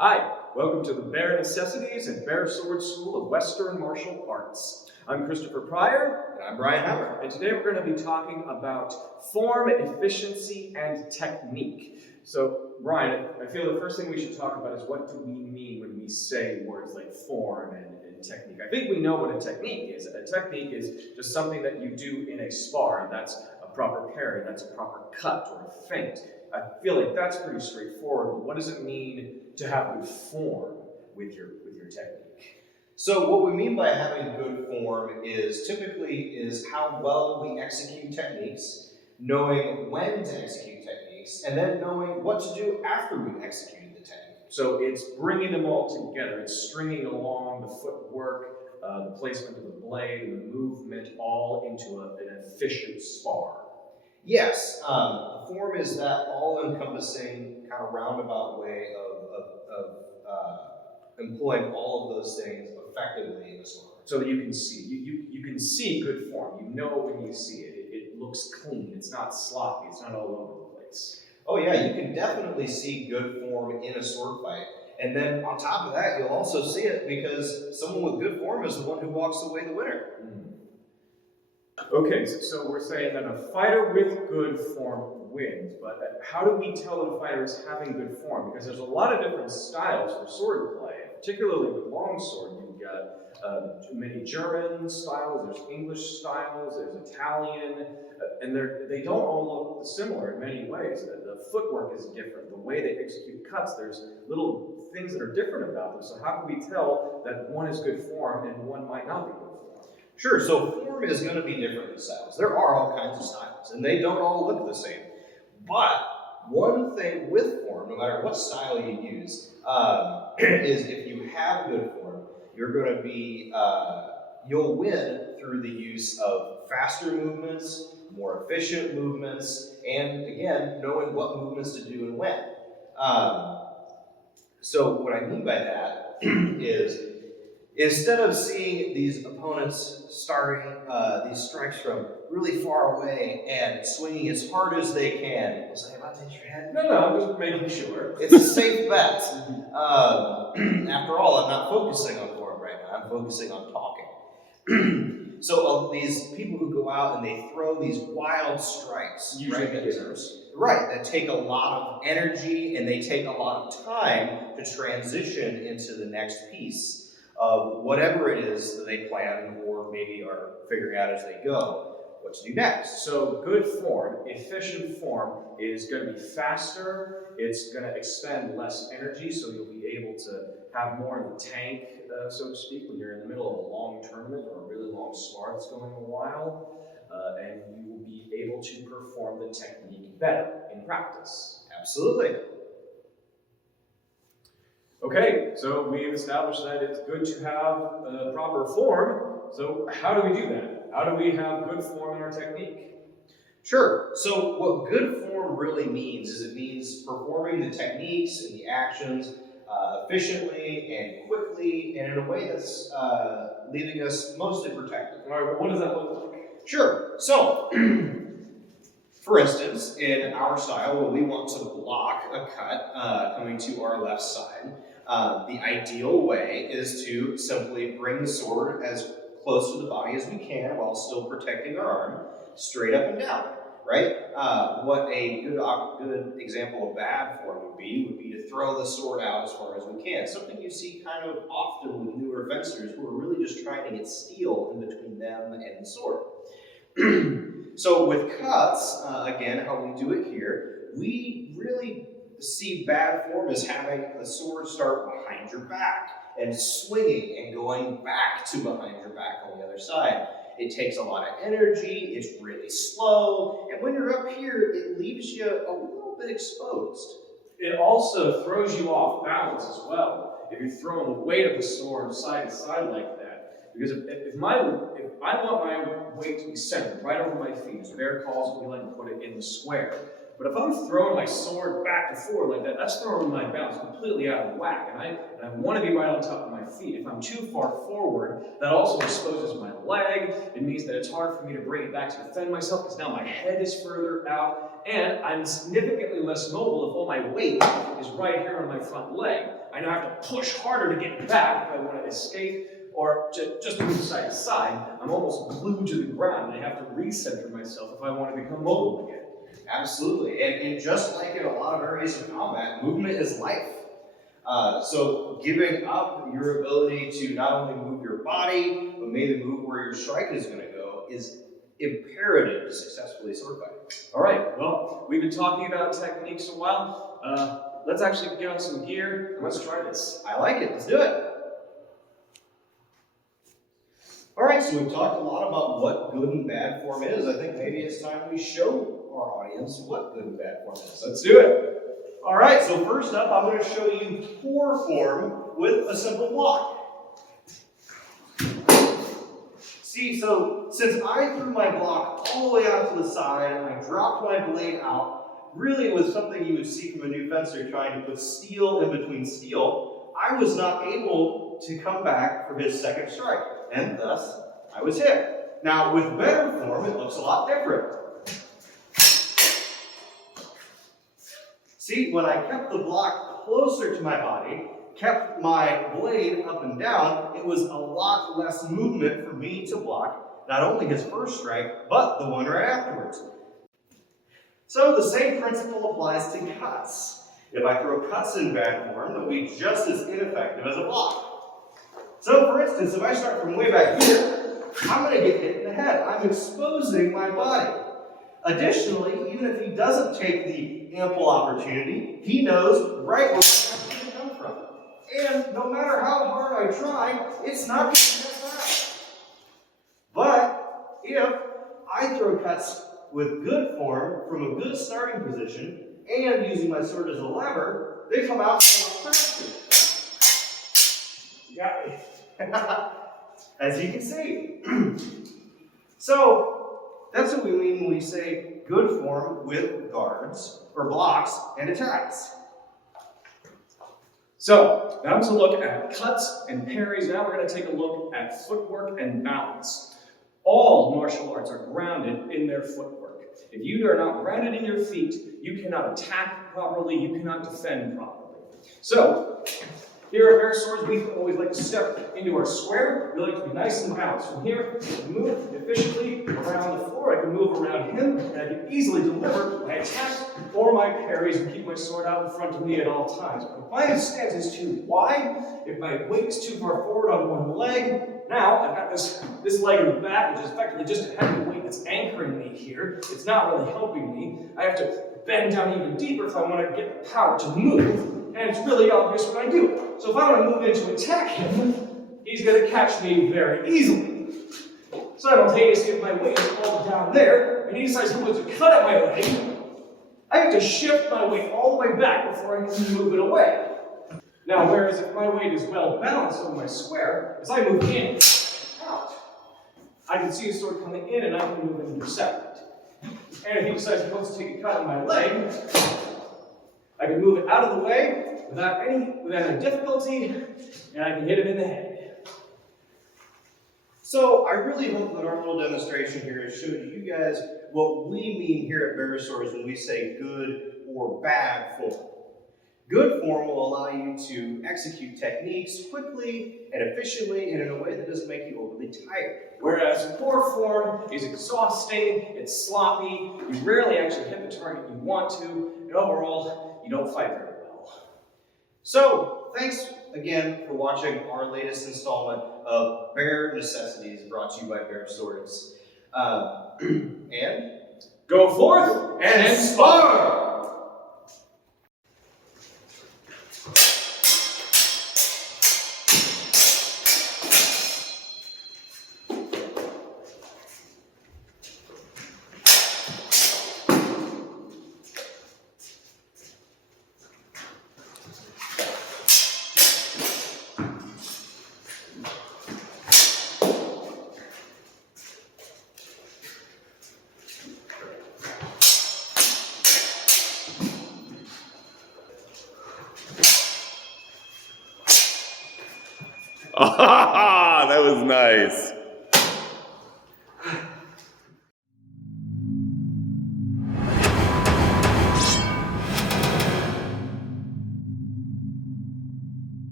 Hi, welcome to the Bear Necessities and Bear Sword School of Western Martial Arts. I'm Christopher Pryor. And I'm Brian Hammer. And today we're going to be talking about form, efficiency, and technique. So, Brian, I feel the first thing we should talk about is what do we mean when we say words like form and technique. I think we know what a technique is. A technique is just something that you do in a spar, and that's a proper parry, that's a proper cut or a feint. I feel like that's pretty straightforward, but what does it mean to have good form with your technique? So what we mean by having good form is how well we execute techniques, knowing when to execute techniques, and then knowing what to do after we've executed the technique. So it's bringing them all together. It's stringing along the footwork, the placement of the blade, and the movement all into an efficient spar. Yes, form is that all-encompassing kind of roundabout way of employing all of those things effectively in a spar. So that you can see. You can see good form. You know when you see it. It looks clean. It's not sloppy. It's not all over the place. Oh yeah, you can definitely see good form in a sword fight. And then on top of that, you'll also see it because someone with good form is the one who walks away the winner. Okay, so we're saying that a fighter with good form wins, but how do we tell that a fighter is having good form? Because there's a lot of different styles for sword play, particularly with longsword. You've got many German styles, there's English styles, there's Italian, and they don't all look similar in many ways. The footwork is different, the way they execute cuts, there's little things that are different about them. So how can we tell that one is good form and one might not be good form? Sure, so form is going to be different in styles. There are all kinds of styles, and they don't all look the same. But one thing with form, no matter what style you use, is if you have good form, you're going to be, you'll win through the use of faster movements, more efficient movements, and again, knowing what movements to do and when. So what I mean by that is, instead of seeing these opponents starting these strikes from really far away and swinging as hard as they can, was I about to hit your head? No, I'm just making sure. It's a safe bet. After all, I'm not focusing on form right now. I'm focusing on talking. So these people who go out and they throw these wild strikes, Usually right? beginners. Right, that take a lot of energy and they take a lot of time to transition into the next piece of whatever it is that they plan or maybe are figuring out as they go what to do next. So good form, efficient form, is going to be faster, it's going to expend less energy, so you'll be able to have more in the tank, so to speak, when you're in the middle of a long tournament or a really long spar that's going a while, and you will be able to perform the technique better in practice. Absolutely. Okay, so we've established that it's good to have proper form. So how do we do that? How do we have good form in our technique? Sure. So what good form really means is it means performing the techniques and the actions efficiently and quickly and in a way that's leaving us mostly protected. All right, what does that look like? Sure. So, for instance, in our style, when we want to block a cut coming to our left side, the ideal way is to simply bring the sword as close to the body as we can while still protecting our arm, straight up and down, right? What a good example of bad form would be to throw the sword out as far as we can. Something you see kind of often with newer fencers who are really just trying to get steel in between them and the sword. So with cuts, again, how we do it here, we really see bad form as having the sword start behind your back and swinging and going back to behind your back on the other side. It takes a lot of energy, it's really slow, and when you're up here, it leaves you a little bit exposed. It also throws you off balance as well. If you're throwing the weight of the sword side to side like that, because if I want my weight to be centered right over my feet, as Bear calls it, we like to put it in the square. But if I'm throwing my sword back and forth like that, that's throwing my balance completely out of whack, and I want to be right on top of my feet. If I'm too far forward, that also exposes my leg. It means that it's hard for me to bring it back to defend myself because now my head is further out, and I'm significantly less mobile if all my weight is right here on my front leg. I now have to push harder to get back if I want to escape or just move side to side. I'm almost glued to the ground, and I have to recenter myself if I want to become mobile again. Absolutely, and just like in a lot of areas of combat, movement is life. So giving up your ability to not only move your body, but maybe move where your strike is going to go is imperative to successfully sword fight. All right, well, we've been talking about techniques a while. Let's actually get on some gear and let's try this. I like it, let's do it. All right, so we've talked a lot about what good and bad form is. I think maybe it's time we show our audience what good and bad form is. Let's do it. All right, so first up, I'm going to show you poor form with a simple block. See, so since I threw my block all the way out to the side and I dropped my blade out, really it was something you would see from a new fencer trying to put steel in between steel. I was not able to come back for his second strike, and thus I was hit. Now, with better form, it looks a lot different. See, when I kept the block closer to my body, kept my blade up and down, it was a lot less movement for me to block not only his first strike, but the one right afterwards. So the same principle applies to cuts. If I throw cuts in bad form, they'll be just as ineffective as a block. So for instance, if I start from way back here, I'm going to get hit in the head. I'm exposing my body. Additionally, even if he doesn't take the ample opportunity, he knows right where it's going to come from. And no matter how hard I try, it's not going to get out. But if I throw cuts with good form from a good starting position and using my sword as a lever, they come out a lot faster. You got me. As you can see. So, that's what we mean when we say good form with guards, or blocks, and attacks. So, now to look at cuts and parries, now we're going to take a look at footwork and balance. All martial arts are grounded in their footwork. If you are not grounded in your feet, you cannot attack properly, you cannot defend properly. So, here at Bear Swords, we always like to step into our square. We like to be nice and balanced. From here, I can move efficiently around the floor. I can move around him, and I can easily deliver my attacks or my parries and keep my sword out in front of me at all times. But if my stance is too wide, if my weight is too far forward on one leg, now I've got this leg in the back, which is effectively just a heavy weight that's anchoring me here. It's not really helping me. I have to bend down even deeper if I want to get the power to move. And it's really obvious when I do it. So if I want to move in to attack him, he's going to catch me very easily. Simultaneously, if my weight is all down there, and he decides he wants to cut at my leg, I have to shift my weight all the way back before I can move it away. Now, whereas if my weight is well balanced on my square, as I move in and out, I can see his sword coming in and I can move and intercept it. And if he decides he wants to take a cut on my leg, I can move it out of the way without any difficulty, and I can hit him in the head. So I really hope that our little demonstration here has showed you guys what we mean here at Bear Swords when we say good or bad form. Good form will allow you to execute techniques quickly and efficiently and in a way that doesn't make you overly tired. Whereas poor form is exhausting, it's sloppy, you rarely actually hit the target you want to, and overall, you don't fight very well. So, thanks again for watching our latest installment of Bear Necessities brought to you by Bear Swords. And go forth and spar! Ah, that was nice.